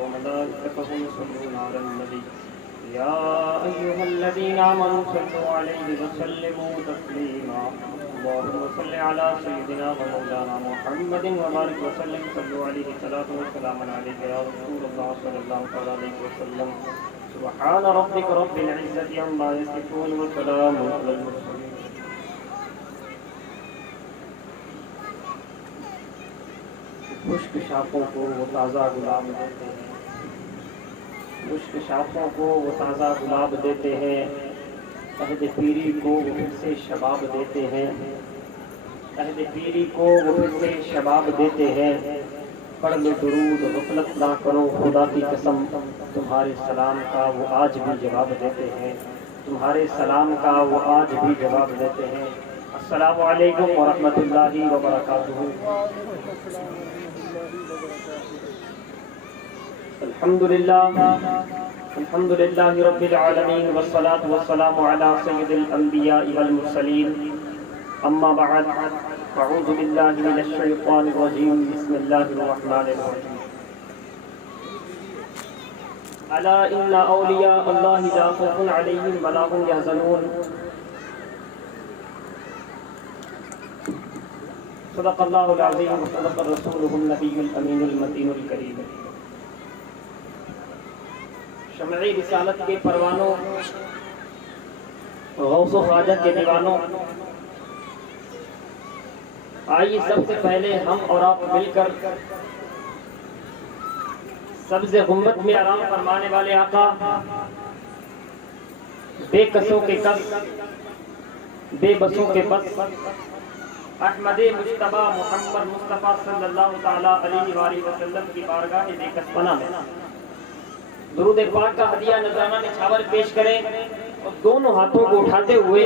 وملائكته يصلون على النبي يا أيها الذين آمنوا صلوا عليه وسلموا تسليما اللهم صل على سيدنا ومولانا محمد وبارك وسلم صلوا عليه الصلاة والسلام عليك يا رسول الله صلى الله عليه وسلم سبحان ربك رب العزة عما يصفون وسلام على المرسلين. خشک شاخوں کو وہ تازہ گلاب دیتے ہیں، خشک شاخوں کو وہ تازہ گلاب دیتے ہیں، عہد پیری کو وہ پھر سے شباب دیتے ہیں، عہد پیری کو وہ پھر سے شباب دیتے ہیں. پڑھ لو درود غفلت نہ کرو خدا کی قسم، تمہارے سلام کا وہ آج بھی جواب دیتے ہیں، تمہارے سلام کا وہ آج بھی جواب دیتے ہیں. السلام علیکم ورحمۃ اللہ وبرکاتہ. الحمد للہ رب العالمین والصلاة والسلام علی سید الانبیاء والمرسلین. اما بعد اعوذ باللہ من الشیطان الرجیم بسم اللہ الرحمن الرحیم. الا ان اولیاء اللہ لا خوف علیہم ولا هم یحزنون. صدق اللہ العظیم وصدق رسولہ النبی الامین المتین الکریم. شمعِ رسالت کے پروانوں، غوث و خواجہ کے دیوانوں، آئیے سب سے پہلے ہم اور آپ مل کر سبز غمت میں آرام فرمانے والے آقا، بے کسوں کے کس، بے بسوں کے بس، احمد مجتبی محمد مصطفیٰ صلی اللہ تعالیٰ علیہ وآلہ وسلم کی بارگاہ بے کس پناہ میں درود پاک کا ہدیہ نذرانہ نچھاور پیش کریں اور دونوں ہاتھوں کو اٹھاتے ہوئے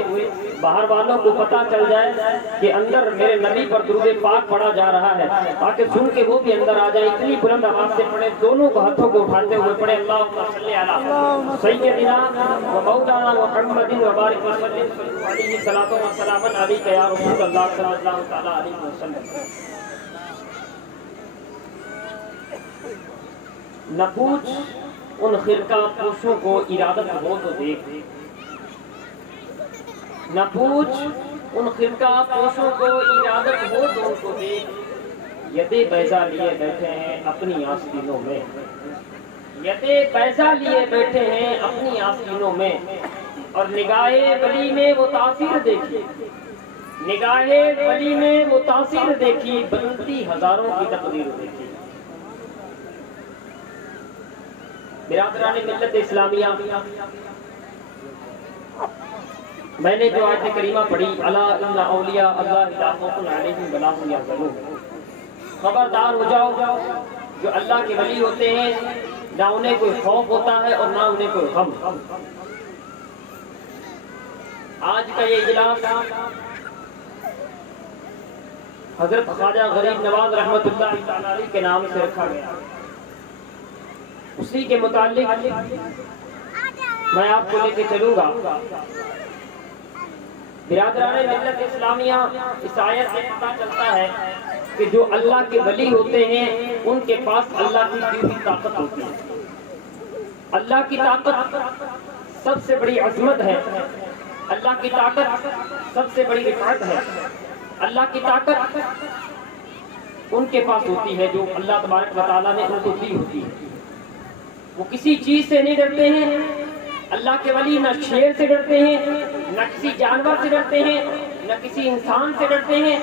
باہر والوں کو پتہ چل جائے کہ اندر میرے نبی پر درود پاک پڑھا جا رہا ہے، تاکہ سن کے وہ بھی اندر آ جائے. اتنی بلند آواز سے پڑھیں، دونوں کو ہاتھوں کو اٹھاتے ہوئے پڑھیں. اللہم صلی علی سیدنا و مولانا محمد وبارک وسلم علیہ الصلاۃ والسلام علیک یا رسول اللہ صلی اللہ تعالی علیہ وسلم. نہ پوچھ ان خرقہ پوشوں کو ارادت ہو تو دیکھ، نہ پوچھ ان خرقہ پوشوں کو ارادت ہو تو ان کو دیکھ. یدے بیضا لیے بیٹھے ہیں اپنی آستینوں میں، یدے بیضا لیے بیٹھے ہیں اپنی آستینوں میں، اور نگاہ ولی میں وہ تاثیر دیکھی، نگاہ ولی میں وہ تاثیر دیکھی، بدلتی ہزاروں کی تقدیر دیکھی. برادران ملت اسلامیہ، میں نے جو آیت کریمہ پڑھی الا ان اولیاء اللہ لا خوف علیہم ولا هم یحزنون، خبردار ہو جاؤ جو اللہ کے ولی ہوتے ہیں نہ انہیں کوئی خوف ہوتا ہے اور نہ انہیں کوئی غم. آج کا یہ اجلاس حضرت خواجہ غریب نواز رحمۃ اللہ تعالی علیہ کے نام سے رکھا گیا. اسی کے متعلق میں آپ کو لے کے چلوں گا. برادران ملت اسلامیہ، اس آیت سے پتہ چلتا ہے کہ جو اللہ کے ولی ہوتے ہیں ان کے پاس اللہ کی دی ہوئی طاقت ہوتی ہے. اللہ کی طاقت سب سے بڑی عظمت ہے، اللہ کی طاقت سب سے بڑی رفعت ہے. اللہ کی طاقت ان کے پاس ہوتی ہے جو اللہ تبارک و تعالیٰ نے ان کو دی ہوتی ہے. وہ کسی چیز سے نہیں ڈرتے ہیں. اللہ کے ولی نہ شیر سے ڈرتے ہیں، نہ کسی جانور سے ڈرتے ہیں، نہ کسی انسان سے ڈرتے ہیں.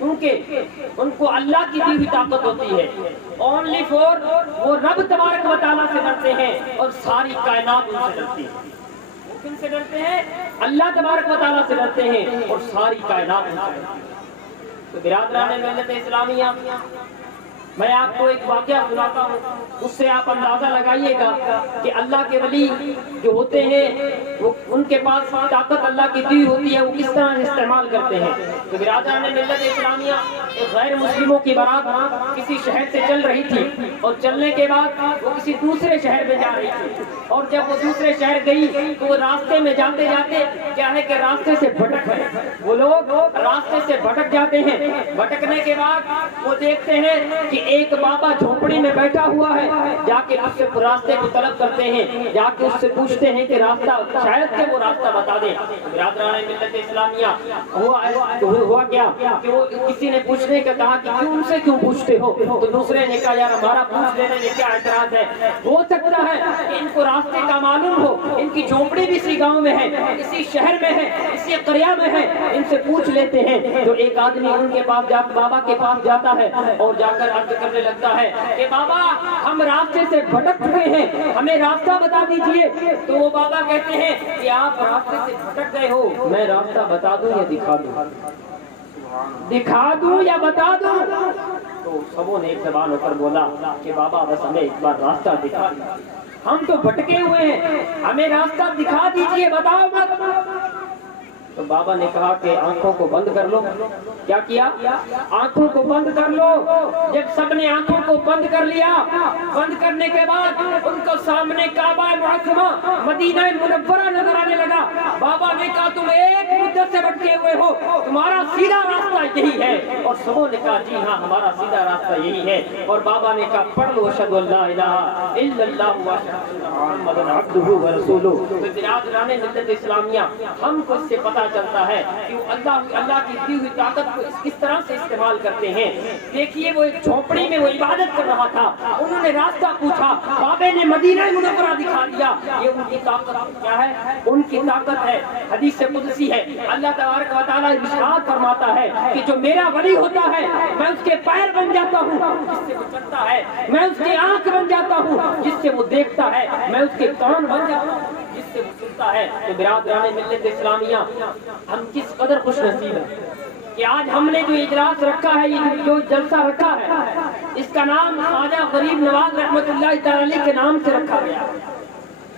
ان کو اللہ کی دی ہوئی طاقت ہوتی ہے. اونلی فور وہ رب تبارک و تعالیٰ سے ڈرتے ہیں اور ساری کائنات ان سے ڈرتی ہے. وہ کن سے ڈرتے ہیں؟ اللہ تبارک و تعالیٰ سے ڈرتے ہیں اور ساری کائنات ان سے ڈرتی ہے. تو برادران ملت اسلامیہ، میں آپ کو ایک واقعہ سناتا ہوں، اس سے آپ اندازہ لگائیے گا کہ اللہ کے ولی جو ہوتے ہیں وہ ان کے پاس طاقت اللہ کی دی ہوتی ہے، وہ کس طرح استعمال کرتے ہیں۔ تو برادران ملت اسلامیہ، ایک غیر مسلموں کی بارات کسی شہر سے چل رہی تھی، اور چلنے کے بعد وہ کسی دوسرے شہر میں جا رہی تھی، اور جب وہ دوسرے شہر گئی تو وہ راستے میں جاتے جاتے کیا ہے کہ راستے سے بھٹک گئے۔ وہ لوگ راستے سے بھٹک جاتے ہیں، بھٹکنے کے بعد وہ دیکھتے ہیں کہ ایک بابا جھونپڑی میں بیٹھا ہوا ہے، جا کے اس سے راستے کو طلب کرتے ہیں، جا کے اس سے پوچھتے ہیں کہ راستہ شاید کہ وہ راستہ بتا دے۔ برادران ملت اسلامیہ، ہوا کیا کہ وہ کسی نے پوچھنے کا کہا کہ ان سے کیوں پوچھتے ہو؟ تو دوسرے نے کہا یار ہمارا پوچھ لینے میں کیا اعتراض ہے، ہو سکتا ہے کہ ان کو راستے کا معلوم ہو، ان کی جھونپڑی بھی اسی گاؤں میں ہے، اسی شہر میں ہے، اسی قریہ میں ہے، ان سے پوچھ لیتے ہیں۔ تو ایک آدمی ان کے پاس بابا کے پاس جاتا ہے اور جا کر عرض کرنے لگتا ہے کہ بابا ہم راستے سے بھٹک چکے ہیں، ہمیں راستہ بتا دیجئے۔ تو وہ بابا کہتے ہیں کہ آپ راستے سے بھٹک گئے ہو، میں راستہ بتا دوں یا دکھا دوں؟ دکھا دوں یا بتا دوں؟ تو سبوں نے ایک زبان ہو کر بولا کہ بابا بس ہمیں ایک بار راستہ دکھا دیجیے، ہم تو بھٹکے ہوئے ہیں، ہمیں راستہ دکھا دیجئے، بتاؤ مت۔ تو بابا نے کہا کہ آنکھوں کو بند کر لو۔ کیا کیا؟ آنکھوں کو بند کر لو۔ جب سب نے آنکھوں کو بند کر لیا، بند کرنے کے بعد ان کو سامنے کعبہ معظمہ مدینہ منورہ نظر آنے لگا۔ بابا نے کہا تم ایک مدت سے بھٹکے ہوئے ہو، تمہارا سیدھا راستہ یہی ہے۔ اور سبوں نے کہا جی ہاں ہمارا سیدھا راستہ یہی ہے۔ اور بابا نے کہا پڑھ لو اشہد ان لا الہ الا اللہ واشہد ان محمدا عبدہ ورسولہ۔ تو برادران ملت اسلامیہ، ہم کو اس سے پتہ چلتا ہے کہ وہ اللہ کی دی ہوئی طاقت کو کس طرح سے استعمال کرتے ہیں۔ دیکھیے وہ ایک جھونپڑی میں وہ عبادت کر رہا تھا، انہوں نے راستہ پوچھا، بابے نے مدینہ منورہ دکھا دیا۔ یہ ان کی طاقت کیا ہے؟ ان کی طاقت ہے۔ حدیث قدسی ہے، اللہ تبارک و تعالیٰ ارشاد فرماتا ہے کہ جو میرا ولی ہوتا ہے میں اس کے پیر بن جاتا ہوں جس سے وہ چلتا ہے، میں اس کی آنکھ بن جاتا ہوں جس سے وہ دیکھتا ہے، میں اس کے کان بن جاتا ہوں جس سے وہ سنتا ہے۔ تو برادران ملت اسلامیہ، ہم کس قدر خوش نصیب ہیں کہ آج ہم نے جو اجلاس رکھا ہے، یہ جو جلسہ رکھا ہے، اس کا نام خواجہ غریب نواز رحمت اللہ تعالی کے نام سے رکھا گیا۔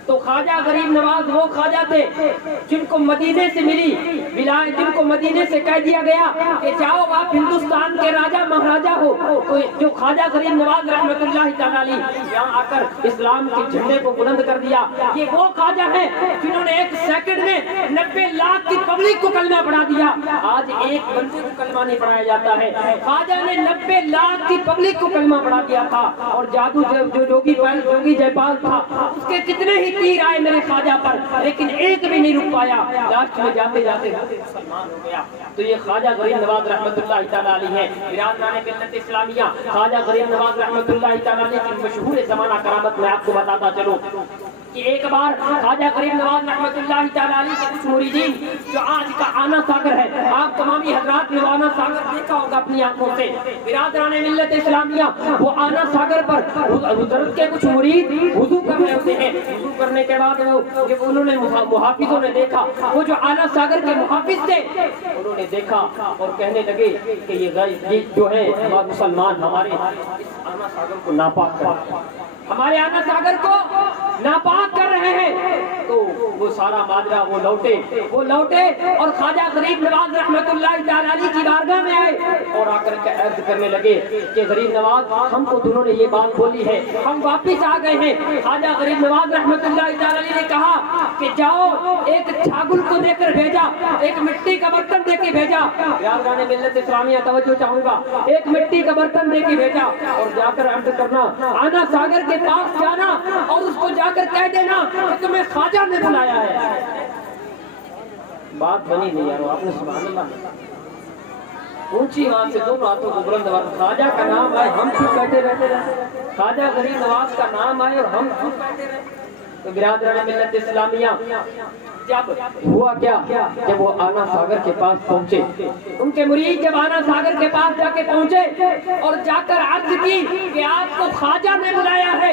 تو خواجہ غریب نواز وہ خواجہ تھے جن کو مدینے سے ملی ولایت، جن کو مدینے سے کہہ دیا گیا کہ جاؤ آپ ہندوستان کے راجہ مہاراجہ ہو۔ تو جو خواجہ غریب نواز رحمت اللہ تعالی یہاں آ کر اسلام کے جھنڈے کو بلند کر دیا، یہ وہ خواجہ ہیں جنہوں نے ایک سیکنڈ میں 90 لاکھ کی پبلک کو کلمہ پڑھا دیا۔ آج ایک بندے کو کلمہ نہیں پڑھایا جاتا ہے، خواجہ نے 90 لاکھ کی پبلک کو کلمہ پڑھا دیا تھا۔ اور جادو جو جوگی جے پال تھا، اس کے کتنے ہی تیر آئے میرے خواجہ پر، لیکن ایک بھی نہیں رک پایا، لاسٹ میں جاتے جاتے مسلمان ہو گیا۔ تو یہ خواجہ غریب نواز رحمت اللہ تعالیٰ علیہ ہے۔ برادران ملت اسلامیہ، خواجہ غریب نواز رحمت اللہ تعالیٰ علیہ کی مشہور زمانہ کرامت میں آپ کو بتاتا چلوں کہ ایک بار خواجہ غریب نواز رحمت اللہ تعالیٰ علیہ کے کچھ مریدین جو آج کا آنا ساگر ہے، آپ تمامی حضرات نے آنا ساگر دیکھا ہوگا اپنی آنکھوں سے۔ برادران ملت اسلامیہ، وہ آنا ساگر پر حضرت کے کچھ مرید وضو کر رہے ہوتے ہیں۔ وضو کرنے کے بعد جب انہوں نے محافظوں نے دیکھا، وہ جو آنا ساگر کے محافظ تھے، انہوں نے دیکھا اور کہنے لگے کہ یہ جو ہے مسلمان ہمارے اس آنا ساگر کو ناپاک کر، ہمارے آنا ساگر کو ناپاک کر رہے ہیں۔ تو وہ سارا ماجرا وہ لوٹے اور خواجہ غریب نواز رحمت اللہ تعالی کی بارگاہ میں آئے اور آ کر کے عرض کرنے لگے کہ غریب نواز، ہم کو دونوں نے یہ بات بولی ہے، ہم واپس آ گئے ہیں۔ خواجہ غریب نواز رحمت اللہ تعالی نے کہا کہ جاؤ ایک چھاگل کو دے کر بھیجا، ایک مٹی کا برتن دے کے بھیجا۔ برادران ملت اسلامیہ توجہ چاہوں گا، ایک مٹی کا برتن دے کے بھیجا اور جا کر عرض کرنا، آنا ساگر کے پاس جانا اور اس کو جا کر کہہ دینا کہ تمہیں خواجہ نے بلایا ہے۔ بات بنی نہیں یارو، آپ نے سبحان اللہ اونچی آواز سے دونوں ہاتھوں کو بلند آواز، خواجہ کا نام آئے ہم چپ بیٹھے رہتے، خواجہ غریب نواز کا نام آئے اور ہم چپ بیٹھے رہتے۔ تو برادران ملت اسلامیہ، جب ہوا کیا، جب وہ آنا ساگر کے پاس پہنچے، ان کے مرید جب آنا ساگر کے پاس جا کے پہنچے اور جا کر عرض کی کہ آپ کو خواجہ نے بلایا ہے،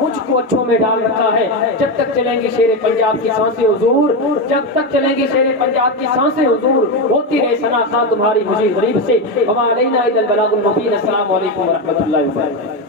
مجھ کو اچھوں میں ڈال رکھا ہے. جب تک چلیں گے شیر پنجاب کی سانسیں حضور, جب تک چلیں گے شیر پنجاب کی سانسیں حضور, ہوتی رہے ثنا خواہ تمہاری مجھے غریب سے. وما علینا الا البلاغ المبین. السلام علیکم ورحمۃ اللہ وبرکاتہ.